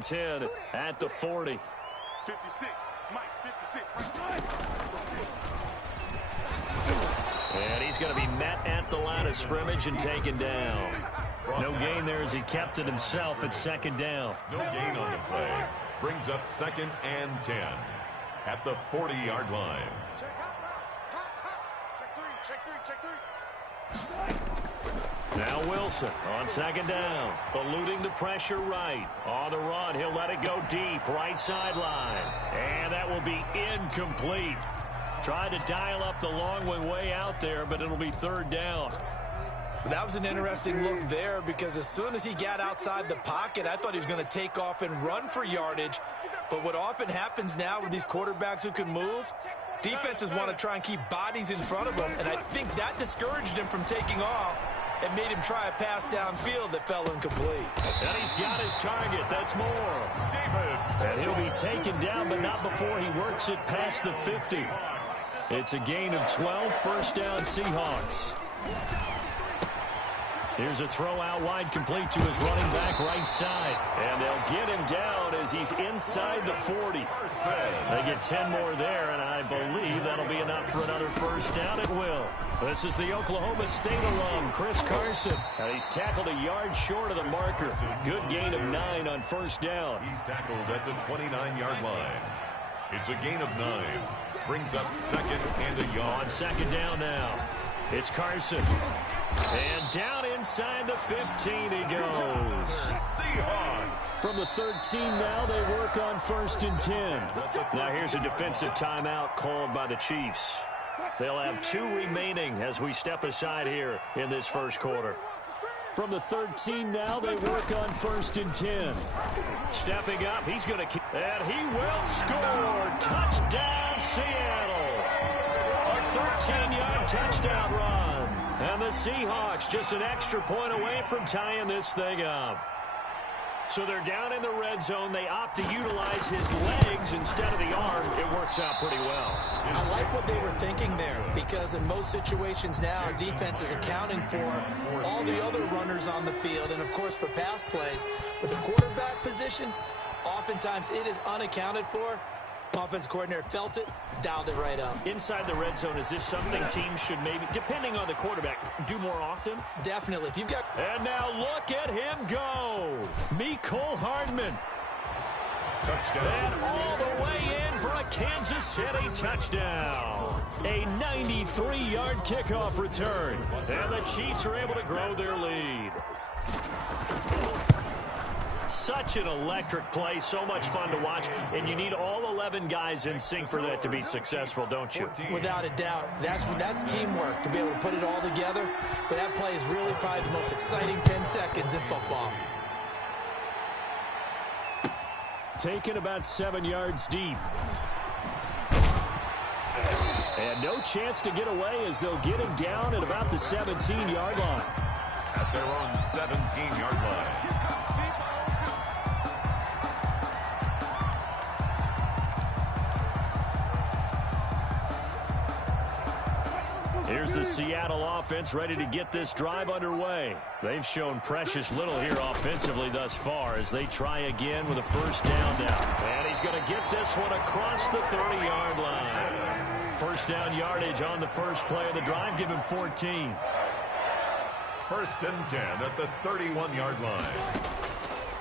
10 at the 40. 56, Mike, 56. And he's going to be met at the line of scrimmage and taken down. No gain there as he kept it himself at second down. No gain on the play. Brings up 2nd and 10 at the 40-yard line. Check three. Now Wilson on second down, eluding the pressure right. On the run, he'll let it go deep, right sideline. And that will be incomplete. Tried to dial up the long one way out there, but it'll be 3rd down. That was an interesting look there because as soon as he got outside the pocket, I thought he was going to take off and run for yardage. But what often happens now with these quarterbacks who can move, defenses want to try and keep bodies in front of them, and I think that discouraged him from taking off and made him try a pass downfield that fell incomplete. And he's got his target. That's Moore. And he'll be taken down, but not before he works it past the 50. It's a gain of 12, 1st down Seahawks. Here's a throw out wide, complete to his running back right side. And they'll get him down as he's inside the 40. They get 10 more there, and I believe that'll be enough for another 1st down at will. This is the Oklahoma State alum, Chris Carson. And he's tackled a yard short of the marker. Good gain of 9 on 1st down. He's tackled at the 29-yard line. It's a gain of 9. Brings up 2nd and a yard. On 2nd down now, it's Carson. And down inside the 15 he goes. Seahawks. From the 13 now, they work on 1st and 10. Now here's a defensive timeout called by the Chiefs. They'll have 2 remaining as we step aside here in this 1st quarter. From the 13 now, they work on 1st and 10. Stepping up, he's going to... And he will score. Touchdown, Seattle. A 13-yard touchdown run. And the Seahawks just an extra point away from tying this thing up. So they're down in the red zone. They opt to utilize his legs instead of the arm. It works out pretty well. I like what they were thinking there because in most situations now, defense is accounting for all the other runners on the field and, of course, for pass plays. But the quarterback position, oftentimes it is unaccounted for. Offense coordinator felt it, dialed it right up. Inside the red zone, is this something teams should maybe, depending on the quarterback, do more often? Definitely. If you've got... And now look at him go. Mecole Hardman. Touchdown. And all the way in for a Kansas City touchdown. A 93-yard kickoff return. And the Chiefs are able to grow their lead. Such an electric play, so much fun to watch, and you need all 11 guys in sync for that to be successful, don't you? Without a doubt. That's teamwork to be able to put it all together. But that play is really probably the most exciting 10 seconds in football. Taken about 7 yards deep. And no chance to get away as they'll get him down at about the 17-yard line. At their own 17-yard line. Here's the Seattle offense ready to get this drive underway. They've shown precious little here offensively thus far as they try again with a 1st down now. And he's going to get this one across the 30-yard line. 1st down yardage on the first play of the drive. Give him 14. 1st and 10 at the 31-yard line.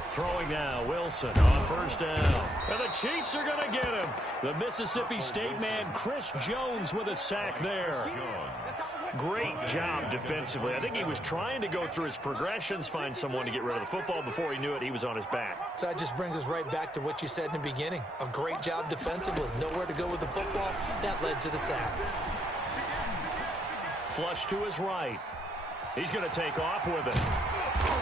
Throwing now, Wilson on 1st down. And the Chiefs are going to get him. The Mississippi State man, Chris Jones, with a sack there. Great job defensively. I think he was trying to go through his progressions, find someone to get rid of the football. Before he knew it, he was on his back. So that just brings us right back to what you said in the beginning. A great job defensively. Nowhere to go with the football. That led to the sack. Flush to his right. He's going to take off with it.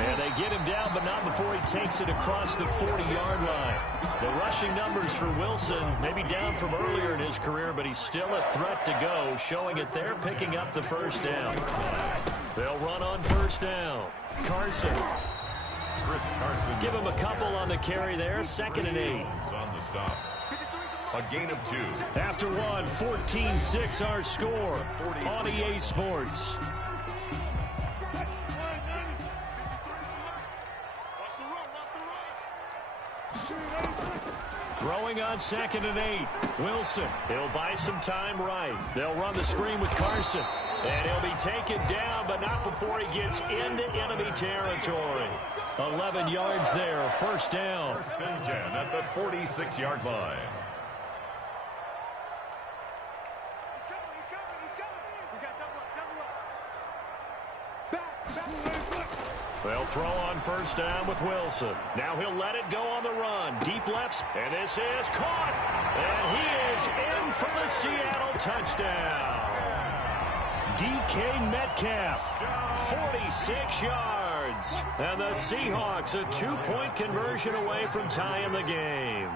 And they get him down, but not before he takes it across the 40-yard line. The rushing numbers for Wilson, maybe down from earlier in his career, but he's still a threat to go, showing it there, picking up the 1st down. They'll run on 1st down. Carson. Chris Carson. Give him a couple on the carry there, 2nd and 8. On the stop. A gain of 2. After one, 14-6 our score on EA Sports. Throwing on 2nd and 8. Wilson, he'll buy some time right. They'll run the screen with Carson. And he'll be taken down, but not before he gets into enemy territory. 11 yards there, first down. 1st and 10 at the 46-yard line. They'll throw on 1st down with Wilson. Now he'll let it go on the run. Deep lefts, and this is caught. And he is in for the Seattle touchdown. DK Metcalf, 46 yards. And the Seahawks a 2-point conversion away from tying the game.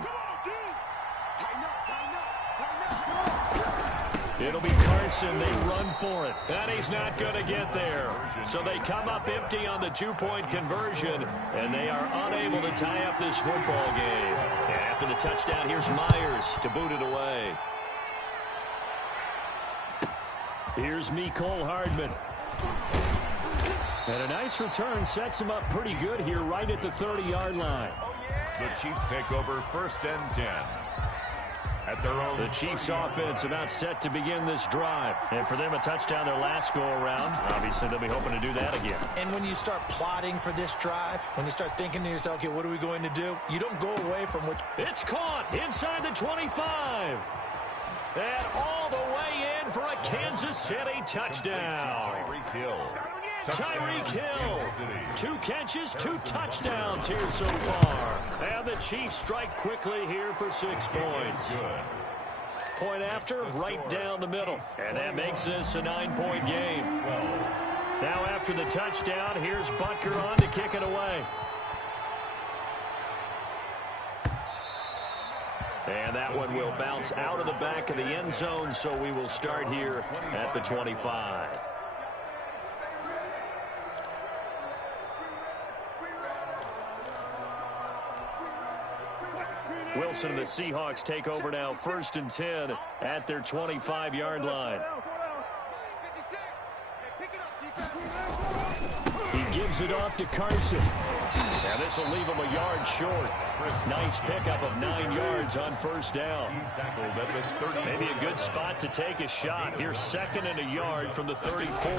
It'll be Carson. They run for it. And he's not going to get there. So they come up empty on the 2-point conversion, and they are unable to tie up this football game. And after the touchdown, here's Myers to boot it away. Here's Mecole Hardman. And a nice return sets him up pretty good here right at the 30-yard line. The Chiefs take over 1st and 10. At their own. The Chiefs offense about set to begin this drive. And for them, a touchdown their last go-around. Obviously, they'll be hoping to do that again. And when you start plotting for this drive, when you start thinking to yourself, okay, what are we going to do? You don't go away from what... It's caught inside the 25. And all the way in for a Kansas City touchdown. Tyreek Hill. Tyreek Hill. 2 catches, 2 touchdowns here so far. And the Chiefs strike quickly here for 6 points. Point after, right down the middle. And that makes this a 9-point game. Now after the touchdown, here's Butker on to kick it away. And that one will bounce out of the back of the end zone, so we will start here at the 25. Wilson and the Seahawks take over now, 1st and 10 at their 25-yard line. He gives it off to Carson. Now this will leave him a yard short. Nice pickup of 9 yards on 1st down. Maybe a good spot to take a shot. Here's 2nd and a yard from the 34.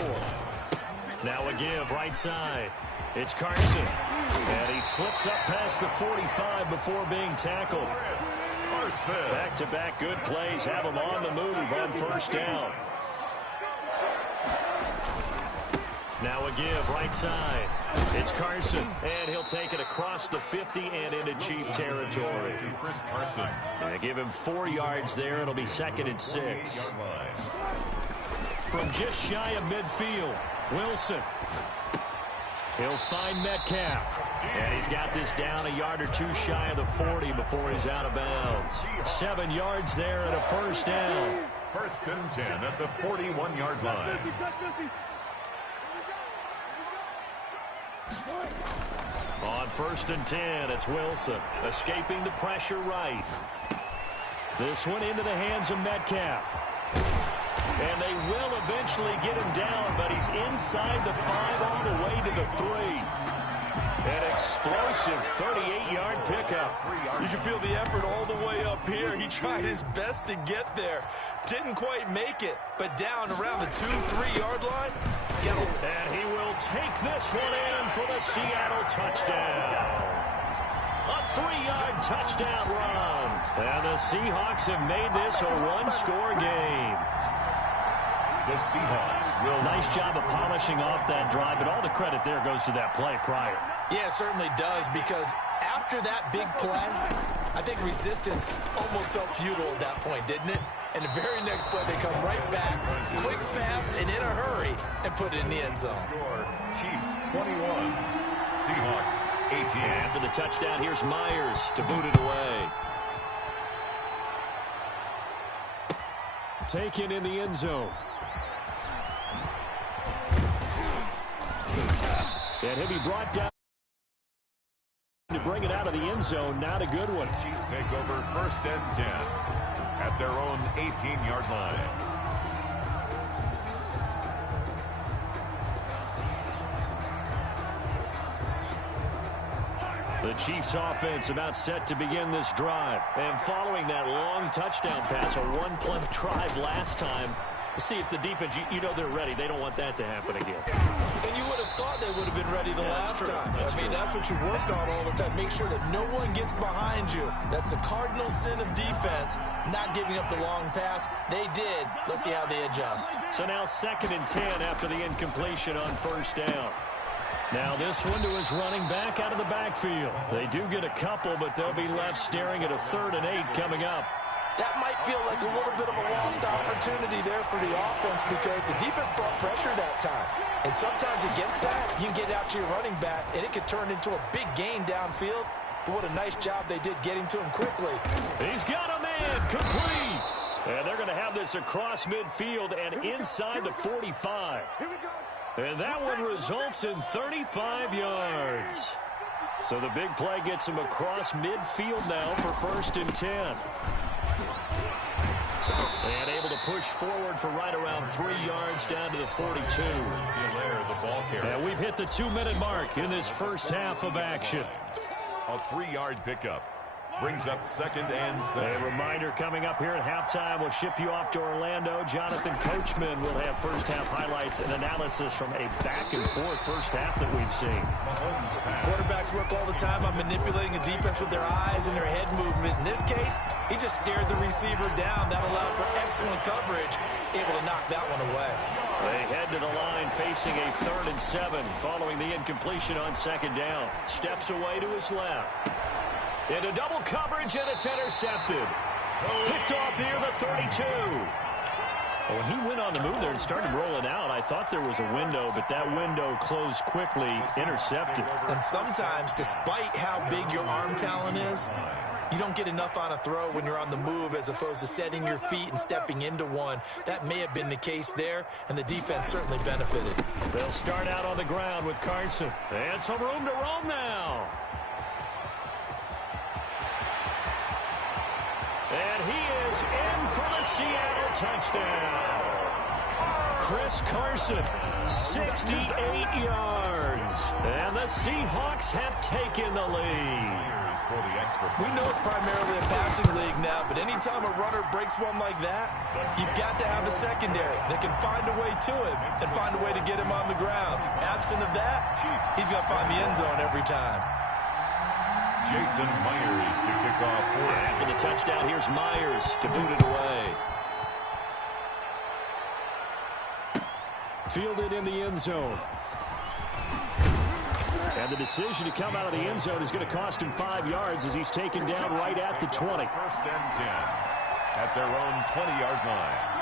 Now a give right side. It's Carson. And he slips up past the 45 before being tackled. Back-to-back good plays have him on the move on 1st down. Now a give right side. It's Carson, and he'll take it across the 50 and into Chief territory. And they give him 4 yards there. It'll be 2nd and 6. From just shy of midfield, Wilson. He'll find Metcalf. And he's got this down a yard or 2 shy of the 40 before he's out of bounds. 7 yards there and a 1st down. 1st and 10 at the 41-yard line. On 1st and 10, it's Wilson escaping the pressure right. This one into the hands of Metcalf. And they will eventually get him down, but he's inside the 5 all the way to the 3. An explosive 38-yard pickup. You can feel the effort all the way up here. He tried his best to get there. Didn't quite make it, but down around the 2-3-yard line. And he will take this one in for the Seattle touchdown. A 3-yard touchdown run. And the Seahawks have made this a 1-score game. The Seahawks will... Nice job of polishing off that drive, but all the credit there goes to that play prior. Yeah, it certainly does, because after that big play, I think resistance almost felt futile at that point, didn't it? And the very next play, they come right back, quick, fast, and in a hurry, and put it in the end zone. Chiefs 21, Seahawks 18. And after the touchdown, here's Myers to boot it away. Taken in the end zone. And he'll be brought down to bring it out of the end zone. Not a good one. Chiefs take over 1st and 10 at their own 18-yard line. The Chiefs offense about set to begin this drive. And following that long touchdown pass, a one-play drive last time, let's see if the defense, you know they're ready. They don't want that to happen again. And you would have thought they would have been ready the last time. That's what you work on all the time. Make sure that no one gets behind you. That's the cardinal sin of defense, not giving up the long pass. They did. Let's see how they adjust. So now 2nd and 10 after the incompletion on first down. Now this one to his running back out of the backfield. They do get a couple, but they'll be left staring at a 3rd and 8 coming up. That might feel like a little bit of a lost opportunity there for the offense because the defense brought pressure that time. And sometimes against that, you can get out to your running back, and it could turn into a big gain downfield. But what a nice job they did getting to him quickly. He's got a man, complete. And they're going to have this across midfield and inside the 45. And that one results in 35 yards. So the big play gets him across midfield now for 1st and 10. And able to push forward for right around 3 yards down to the 42. And we've hit the 2-minute mark in this first half of action. A 3-yard pickup brings up 2nd and 7. A reminder coming up here at halftime. We'll ship you off to Orlando. Jonathan Coachman will have first half highlights and analysis from a back-and-forth first half that we've seen. Quarterbacks work all the time on manipulating a defense with their eyes and their head movement. In this case, he just stared the receiver down. That allowed for excellent coverage, able to knock that one away. They head to the line facing a 3rd and 7 following the incompletion on 2nd down. Steps away to his left. Into double coverage, and it's intercepted. Picked off near the 32. When he went on the move there and started rolling out, I thought there was a window, but that window closed quickly, intercepted. And sometimes, despite how big your arm talent is, you don't get enough on a throw when you're on the move as opposed to setting your feet and stepping into one. That may have been the case there, and the defense certainly benefited. They'll start out on the ground with Carson. And some room to roam now. And he is in for the Seattle touchdown. Chris Carson, 68 yards. And the Seahawks have taken the lead. We know it's primarily a passing league now, but anytime a runner breaks one like that, you've got to have a secondary that can find a way to him and find a way to get him on the ground. Absent of that, he's going to find the end zone every time. Jason Myers to kick off for it. After the touchdown, here's Myers to boot it away. Fielded in the end zone. And the decision to come out of the end zone is going to cost him 5 yards as he's taken down right at the 20. 1st and 10 at their own 20-yard line.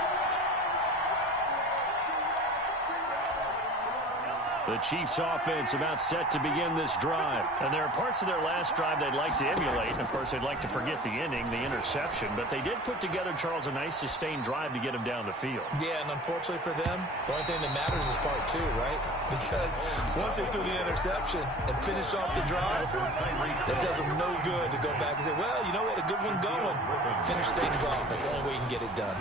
The Chiefs offense about set to begin this drive. And there are parts of their last drive they'd like to emulate. And, of course, they'd like to forget the inning, the interception. But they did put together, Charles, a nice sustained drive to get him down the field. Yeah, and unfortunately for them, the only thing that matters is part 2, right? Because once they threw the interception and finished off the drive, that does them no good to go back and say, well, you know, we had a good one going. Finish things off. That's the only way you can get it done.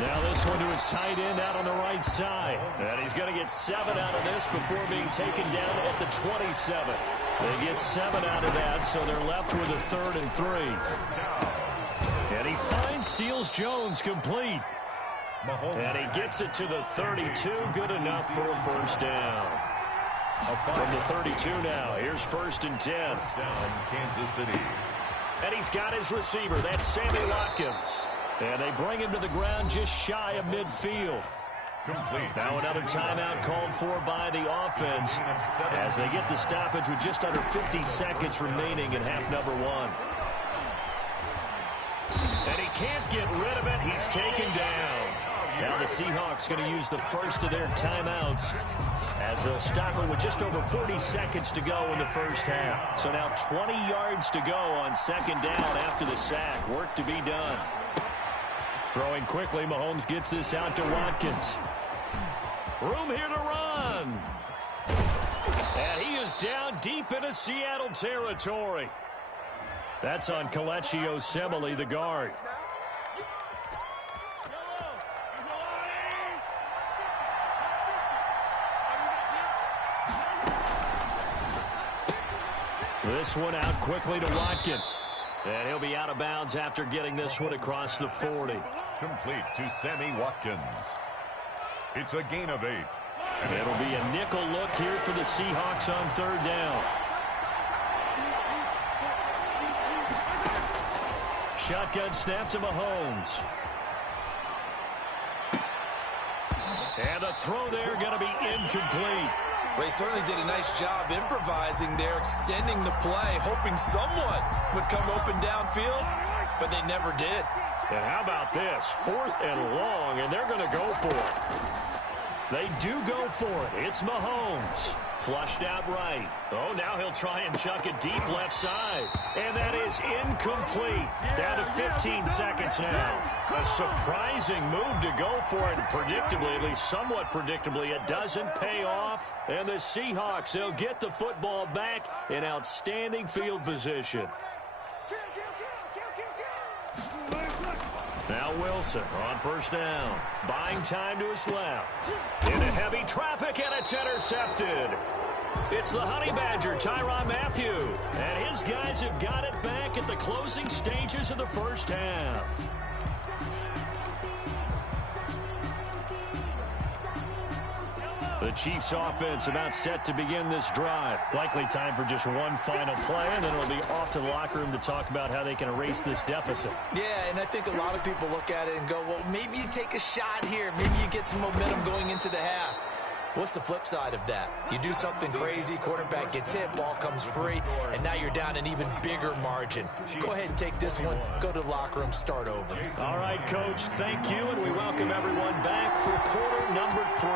Now this one to his tight end out on the right side. And he's going to get 7 out of this before being taken down at the 27. They get 7 out of that, so they're left with a 3rd and 3. And he finds Seals-Jones complete. And he gets it to the 32. Good enough for a first down. From the 32 now, here's 1st and 10. Down Kansas City. And he's got his receiver. That's Sammy Watkins. And they bring him to the ground just shy of midfield. Complete. Now another timeout called for by the offense as they get the stoppage with just under 50 seconds remaining in half number 1. And he can't get rid of it. He's taken down. Now the Seahawks going to use the first of their timeouts as they'll stop him with just over 40 seconds to go in the first half. So now 20 yards to go on 2nd down after the sack. Work to be done. Throwing quickly, Mahomes gets this out to Watkins. Room here to run. And he is down deep into Seattle territory. That's on Kelechi Osemele, the guard. This one out quickly to Watkins. And he'll be out of bounds after getting this one across the 40. Complete to Sammy Watkins. It's a gain of 8. And it'll be a nickel look here for the Seahawks on 3rd down. Shotgun snap to Mahomes. And the throw there going to be incomplete. Well, he certainly did a nice job improvising there, extending the play, hoping someone would come open downfield, but they never did. And how about this? 4th and long, and they're going to go for it. They do go for it. It's Mahomes. Flushed out right. Oh, now he'll try and chuck it deep left side. And that is incomplete. Down to 15 seconds now. A surprising move to go for it. Predictably, at least somewhat predictably, it doesn't pay off. And the Seahawks, they'll get the football back in outstanding field position. Now Wilson on 1st down. Buying time to his left. Into heavy traffic, and it's intercepted. It's the Honey Badger, Tyrann Mathieu. And his guys have got it back at the closing stages of the 1st half. The Chiefs offense about set to begin this drive. Likely time for just one final play, and then it'll be off to the locker room to talk about how they can erase this deficit. Yeah, and I think a lot of people look at it and go, well, maybe you take a shot here. Maybe you get some momentum going into the half. What's the flip side of that? You do something crazy, quarterback gets hit, ball comes free, and now you're down an even bigger margin. Go ahead and take this one, go to the locker room, start over. All right, Coach, thank you, and we welcome everyone back for quarter number 3.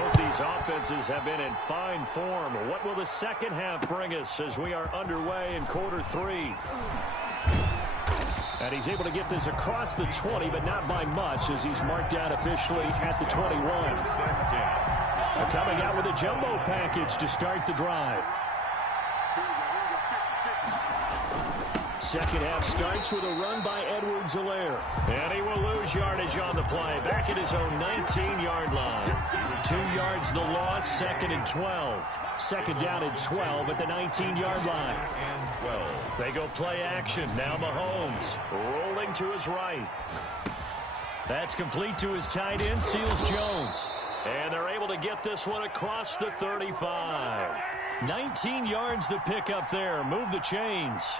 Both these offenses have been in fine form. What will the second half bring us as we are underway in quarter 3? And he's able to get this across the 20, but not by much, as he's marked out officially at the 21. Coming out with a jumbo package to start the drive. Second half starts with a run by Edwards-Helaire. And he will lose yardage on the play. Back at his own 19-yard line. 2 yards the loss, 2nd and 12. Second down and 12 at the 19-yard line. And 12. They go play action. Now Mahomes rolling to his right. That's complete to his tight end, Seals Jones. And they're able to get this one across the 35. 19 yards to pick up there. Move the chains.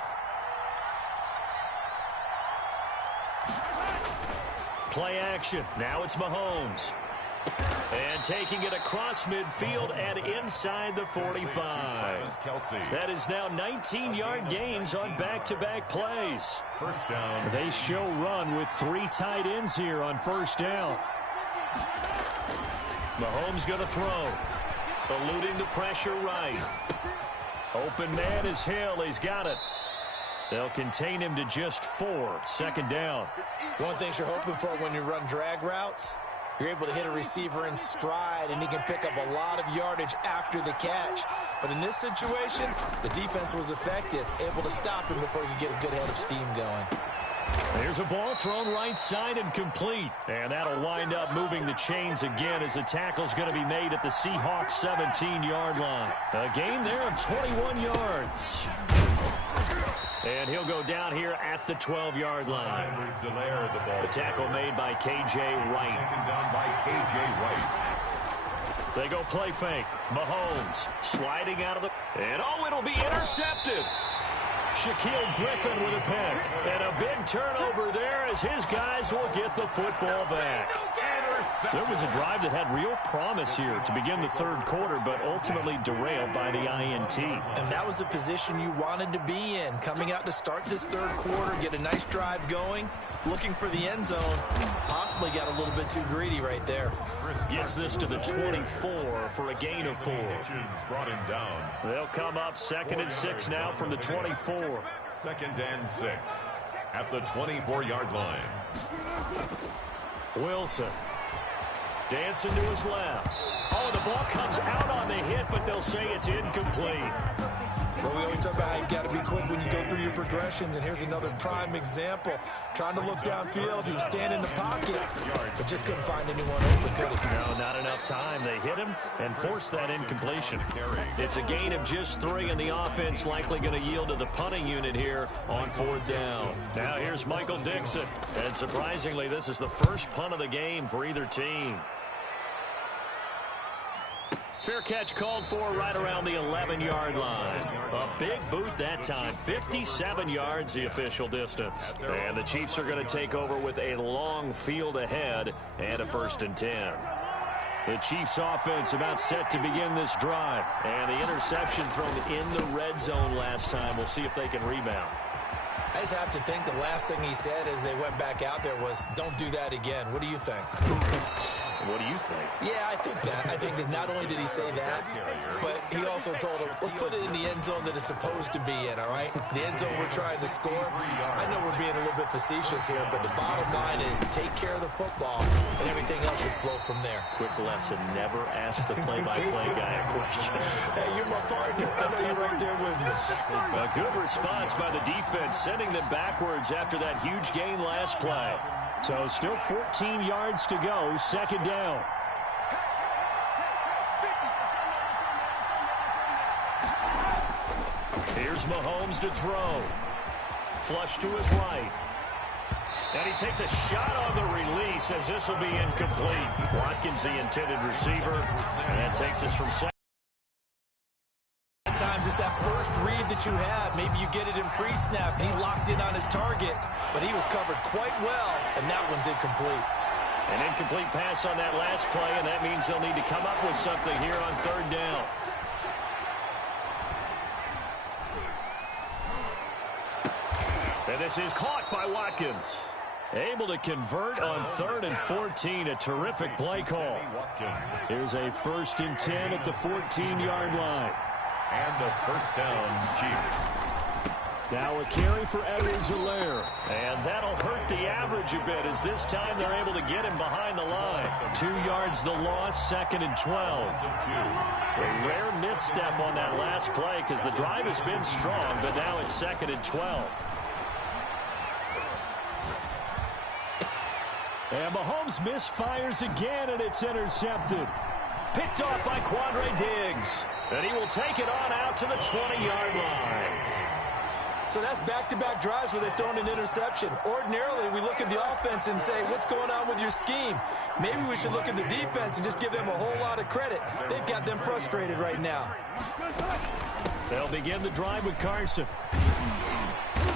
Play action. Now it's Mahomes. And taking it across midfield and inside the 45. That is now 19-yard gains on back-to-back plays. 1st down. They show run with 3 tight ends here on 1st down. Mahomes going to throw. Eluding the pressure right. Open man is Hill. He's got it. They'll contain him to just 4. 2nd down. One of the things you're hoping for when you run drag routes, you're able to hit a receiver in stride, and he can pick up a lot of yardage after the catch. But in this situation, the defense was effective, able to stop him before he could get a good head of steam going. There's a ball thrown right side and complete. And that'll wind up moving the chains again as the tackle's going to be made at the Seahawks 17-yard line. A gain there of 21 yards. And he'll go down here at the 12-yard line. The tackle made by K.J. Wright. Taken down by K.J. Wright. They go play fake. Mahomes sliding out of the... And oh, it'll be intercepted. Shaquille Griffin with a pick. And a big turnover there as his guys will get the football back. So it was a drive that had real promise here to begin the 3rd quarter, but ultimately derailed by the INT. And that was the position you wanted to be in, coming out to start this 3rd quarter, get a nice drive going, looking for the end zone. Possibly got a little bit too greedy right there. Gets this to the 24 for a gain of 4. Brought him down. They'll come up 2nd and 6 now from the 24. 2nd and 6 at the 24-yard line. Wilson. Dancing to his left. Oh, the ball comes out on the hit, but they'll say it's incomplete. Well, we always talk about how you got to be quick when you go through your progressions, and here's another prime example. Trying to look downfield, he was standing in the pocket, but just couldn't find anyone open, could he? No, not enough time. They hit him and forced that incompletion. It's a gain of just 3, and the offense likely going to yield to the punting unit here on 4th down. Now here's Michael Dixon, and surprisingly, this is the first punt of the game for either team. Fair catch called for right around the 11-yard line. A big boot that time. 57 yards the official distance. And the Chiefs are going to take over with a long field ahead and a 1st and 10. The Chiefs offense about set to begin this drive. And the interception thrown in the red zone last time. We'll see if they can rebound. I just have to think the last thing he said as they went back out there was, don't do that again. What do you think? What do you think? Yeah, I think that. I think that not only did he say that, but he also told him, let's put it in the end zone that it's supposed to be in, all right? The end zone we're trying to score. I know we're being a little bit facetious here, but the bottom line is take care of the football, and everything else should flow from there. Quick lesson, never ask the play-by-play guy a question. Hey, you're my partner. I know you're right there with me. A good response by the defense, sending them backwards after that huge gain last play. So still 14 yards to go, 2nd down. Here's Mahomes to throw. Flush to his right. And he takes a shot on the release as this will be incomplete. Watkins, the intended receiver, and that takes us from second. Sometimes it's that first read that you have. Maybe you get it in pre-snap. He locked in on his target, but he was covered quite well, and that one's incomplete. An incomplete pass on that last play, and that means they'll need to come up with something here on 3rd down. And this is caught by Watkins. Able to convert on 3rd and 14. A terrific play call. Here's a 1st and 10 at the 14-yard line. And a 1st down, Chiefs. Now a carry for Edwards-Helaire. And that'll hurt the average a bit as this time they're able to get him behind the line. 2 yards the loss, 2nd and 12. A rare misstep on that last play because the drive has been strong, but now it's 2nd and 12. And Mahomes misfires again, and it's intercepted. Picked off by Quandre Diggs. And he will take it on out to the 20-yard line. So that's back-to-back drives where they've thrown an interception. Ordinarily, we look at the offense and say, what's going on with your scheme? Maybe we should look at the defense and just give them a whole lot of credit. They've got them frustrated right now. They'll begin the drive with Carson.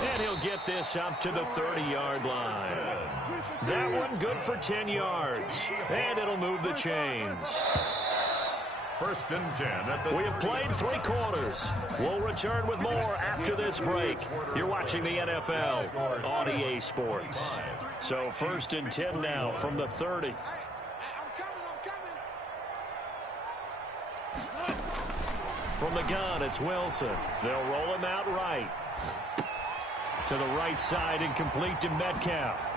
And he'll get this up to the 30-yard line. That one good for 10 yards. And it'll move the chains. 1st and 10 at the We have played 3 quarters. We'll return with more after this break. You're watching the NFL on EA Sports. So 1st and 10 now from the 30. From the gun, it's Wilson. They'll roll him out right. To the right side, incomplete to Metcalf.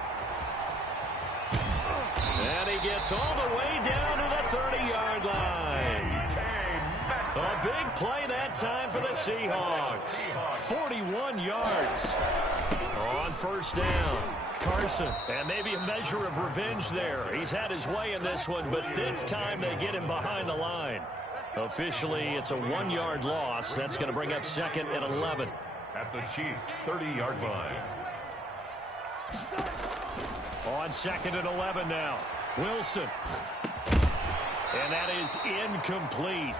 And he gets all the way down to the 30-yard line. A big play that time for the Seahawks. 41 yards on 1st down. Carson, and maybe a measure of revenge there. He's had his way in this one, but this time they get him behind the line. Officially, it's a 1-yard loss. That's going to bring up 2nd and 11. At the Chiefs' 30-yard line. On 2nd and 11 now. Wilson. And that is incomplete.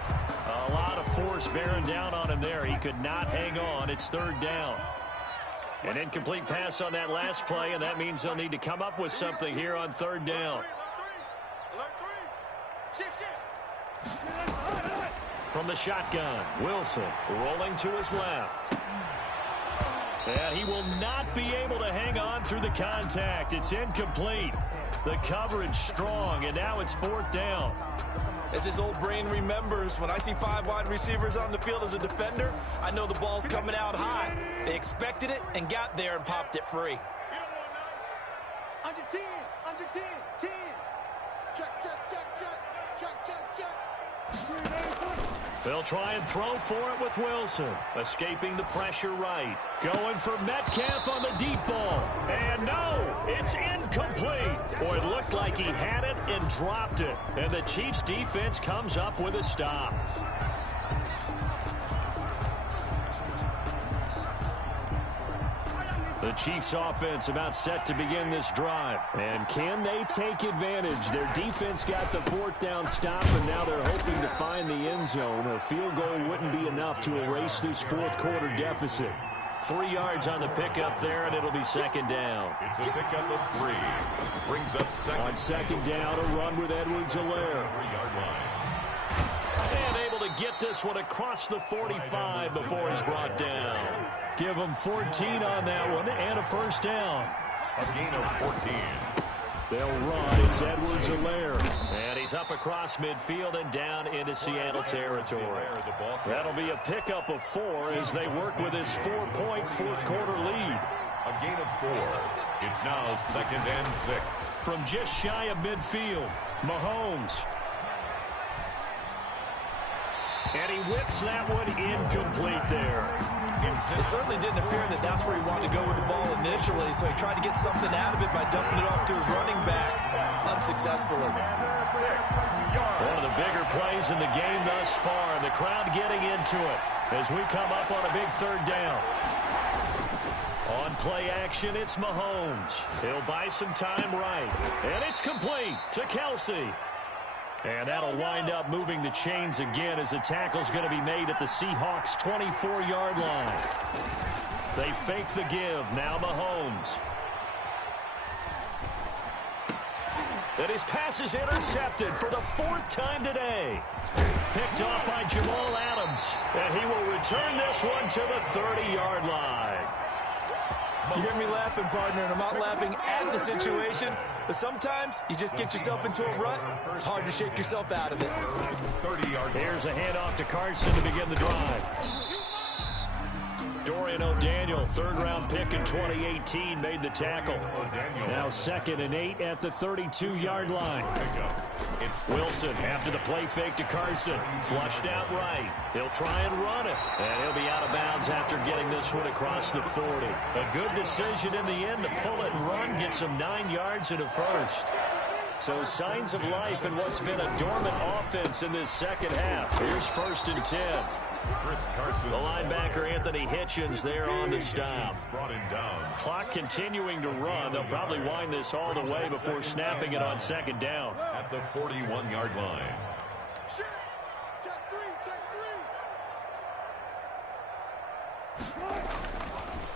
A lot of force bearing down on him there. He could not hang on. It's 3rd down. An incomplete pass on that last play, and that means they'll need to come up with something here on 3rd down. From the shotgun, Wilson rolling to his left. And he will not be able to hang on through the contact. It's incomplete. The coverage strong, and now it's 4th down. As his old brain remembers, when I see 5 wide receivers on the field as a defender, I know the ball's coming out high. They expected it and got there and popped it free. Under 10, 10. Check. They'll try and throw for it with Wilson. Escaping the pressure right. Going for Metcalf on the deep ball. And no, it's incomplete. Boy, it looked like he had it and dropped it. And the Chiefs defense comes up with a stop. The Chiefs offense about set to begin this drive. And can they take advantage? Their defense got the fourth down stop, and now they're hoping to find the end zone. A field goal wouldn't be enough to erase this fourth quarter deficit. 3 yards on the pickup there, and it'll be second down. It's a pickup of 3. Brings up second. On second down, a run with Edwards-Helaire. 3-yard line. And able to get this one across the 45 before he's brought down. Give him 14 on that one and a first down. A gain of 14. They'll run. It's Edwards-Helaire. And he's up across midfield and down into Seattle territory. That'll be a pickup of 4 as they work with his 4-point fourth quarter lead. A gain of 4. It's now second and 6. From just shy of midfield, Mahomes. And he whips that one incomplete there. It certainly didn't appear that that's where he wanted to go with the ball initially, so he tried to get something out of it by dumping it off to his running back unsuccessfully. One of the bigger plays in the game thus far, and the crowd getting into it as we come up on a big third down. On play action, it's Mahomes. He'll buy some time right, and it's complete to Kelsey. And that'll wind up moving the chains again as the tackle's going to be made at the Seahawks' 24-yard line. They fake the give. Now Mahomes. And his pass is intercepted for the 4th time today. Picked off by Jamal Adams. And he will return this one to the 30-yard line. You hear me laughing, partner, and I'm not laughing at the situation, but sometimes you just get yourself into a rut. It's hard to shake yourself out of it. 30-yard. Here's a handoff to Carson to begin the drive. Dorian O'Daniel, third-round pick in 2018, made the tackle. Now 2nd and 8 at the 32-yard line. Wilson after the play fake to Carson. Flushed out right. He'll try and run it. And he'll be out of bounds after getting this one across the 40. A good decision in the end to pull it and run. Gets him 9 yards and a first. So signs of life in what's been a dormant offense in this second half. Here's 1st and 10. The linebacker, Anthony Hitchens, there on the stop. Clock continuing to run. They'll probably wind this all the way before snapping it on second down. At the 41-yard line. Check three.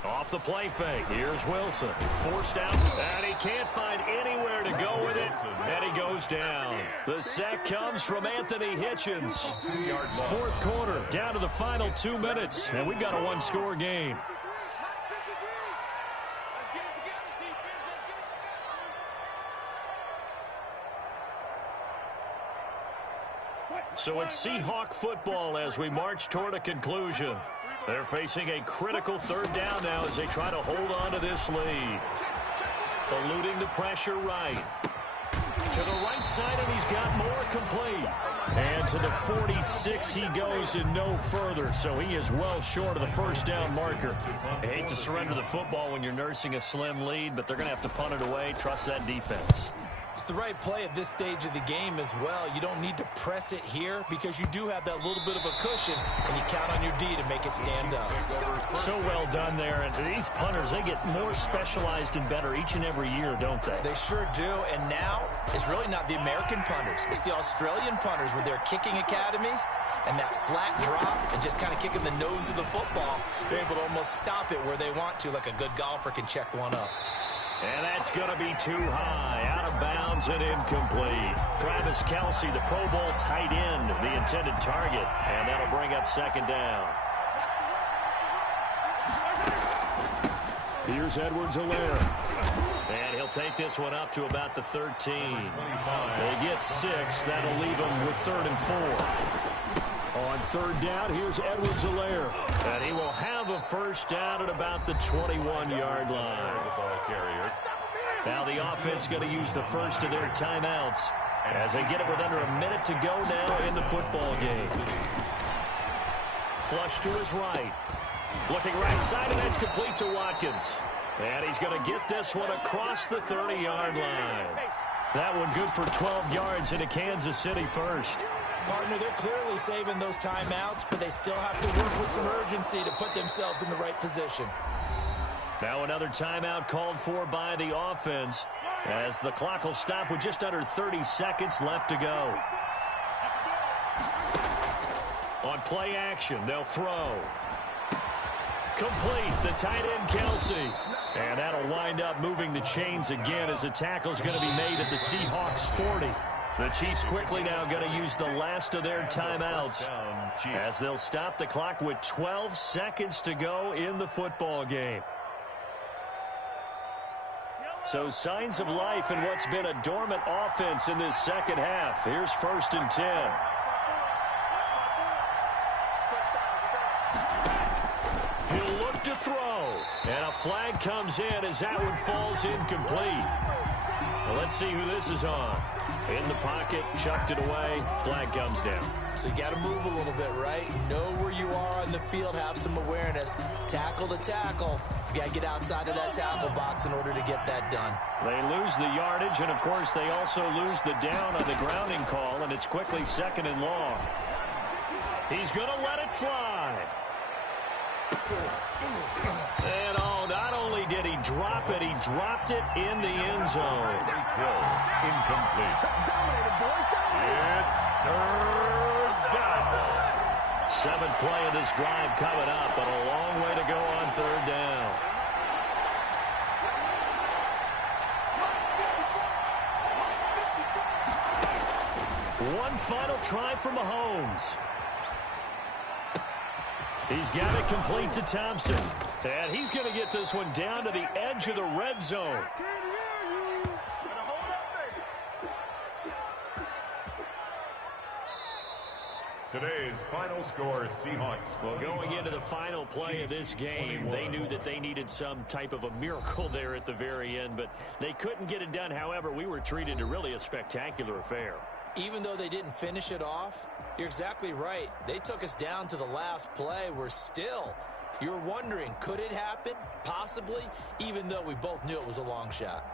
Off the play fake. Here's Wilson. Forced out, and he can't find anywhere to go with it, and he goes down. The sack comes from Anthony Hitchens. 4th quarter, down to the final 2 minutes, and we've got a one-score game. So it's Seahawk football as we march toward a conclusion. They're facing a critical third down now as they try to hold on to this lead. Eluding the pressure right. To the right side, and he's got more complete. And to the 46 he goes and no further, so he is well short of the first down marker. I hate to surrender the football when you're nursing a slim lead, but they're going to have to punt it away. Trust that defense. It's the right play at this stage of the game as well. You don't need to press it here because you do have that little bit of a cushion, and you count on your D to make it stand up. So well done there. And these punters, they get more specialized and better each and every year, don't they? They sure do. And now it's really not the American punters. It's the Australian punters with their kicking academies and that flat drop and just kind of kicking the nose of the football. They're able to almost stop it where they want to, like a good golfer can check one up. And that's going to be too high, out of bounds and incomplete. Travis Kelsey, the Pro Bowl tight end, the intended target, and that'll bring up second down. Here's Edwards-Helaire. And he'll take this one up to about the 13. They get 6. That'll leave them with 3rd and 4. On third down, here's Edwards-Helaire. And he will have a first down at about the 21-yard line. Now the offense going to use the first of their timeouts as they get it with under a minute to go now in the football game. Flush to his right. Looking right side, and that's complete to Watkins. And he's going to get this one across the 30-yard line. That one good for 12 yards into Kansas City first. Partner, they're clearly saving those timeouts, but they still have to work with some urgency to put themselves in the right position. Now another timeout called for by the offense as the clock will stop with just under 30 seconds left to go. On play action, they'll throw. Complete, the tight end Kelsey. And that'll wind up moving the chains again as the tackle's going to be made at the Seahawks 40. The Chiefs quickly now going to use the last of their timeouts as they'll stop the clock with 12 seconds to go in the football game. So signs of life in what's been a dormant offense in this second half. Here's 1st and 10. He'll look to throw. And a flag comes in as that one falls incomplete. Well, let's see who this is on. In the pocket, chucked it away. Flag comes down. So you got to move a little bit, right? Know where you are on the field, have some awareness. Tackle to tackle. You got to get outside of that tackle box in order to get that done. They lose the yardage, and, of course, they also lose the down on the grounding call, and it's quickly 2nd and long. He's going to let it fly. And, not only did he drop it, he dropped it in the end zone. Incomplete. It's 3rd down. 7th play of this drive coming up, but a long way to go on 3rd down. One final try for Mahomes. He's got it complete to Thompson. And he's going to get this one down to the edge of the red zone. Today's final score, Seahawks. Well, going into the final play of this game, they knew that they needed some type of a miracle there at the very end, but they couldn't get it done. However, we were treated to really a spectacular affair. Even though they didn't finish it off, you're exactly right. They took us down to the last play. We're still, you're wondering, could it happen? Possibly, even though we both knew it was a long shot.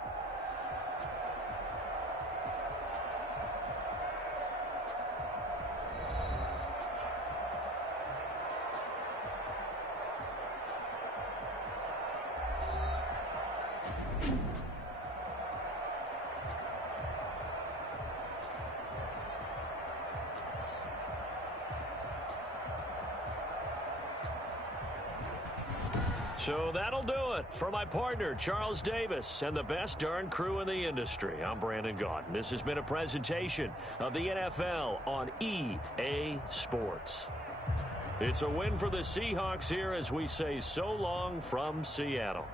So that'll do it for my partner, Charles Davis, and the best darn crew in the industry. I'm Brandon Gaudin. This has been a presentation of the NFL on EA Sports. It's a win for the Seahawks here as we say so long from Seattle.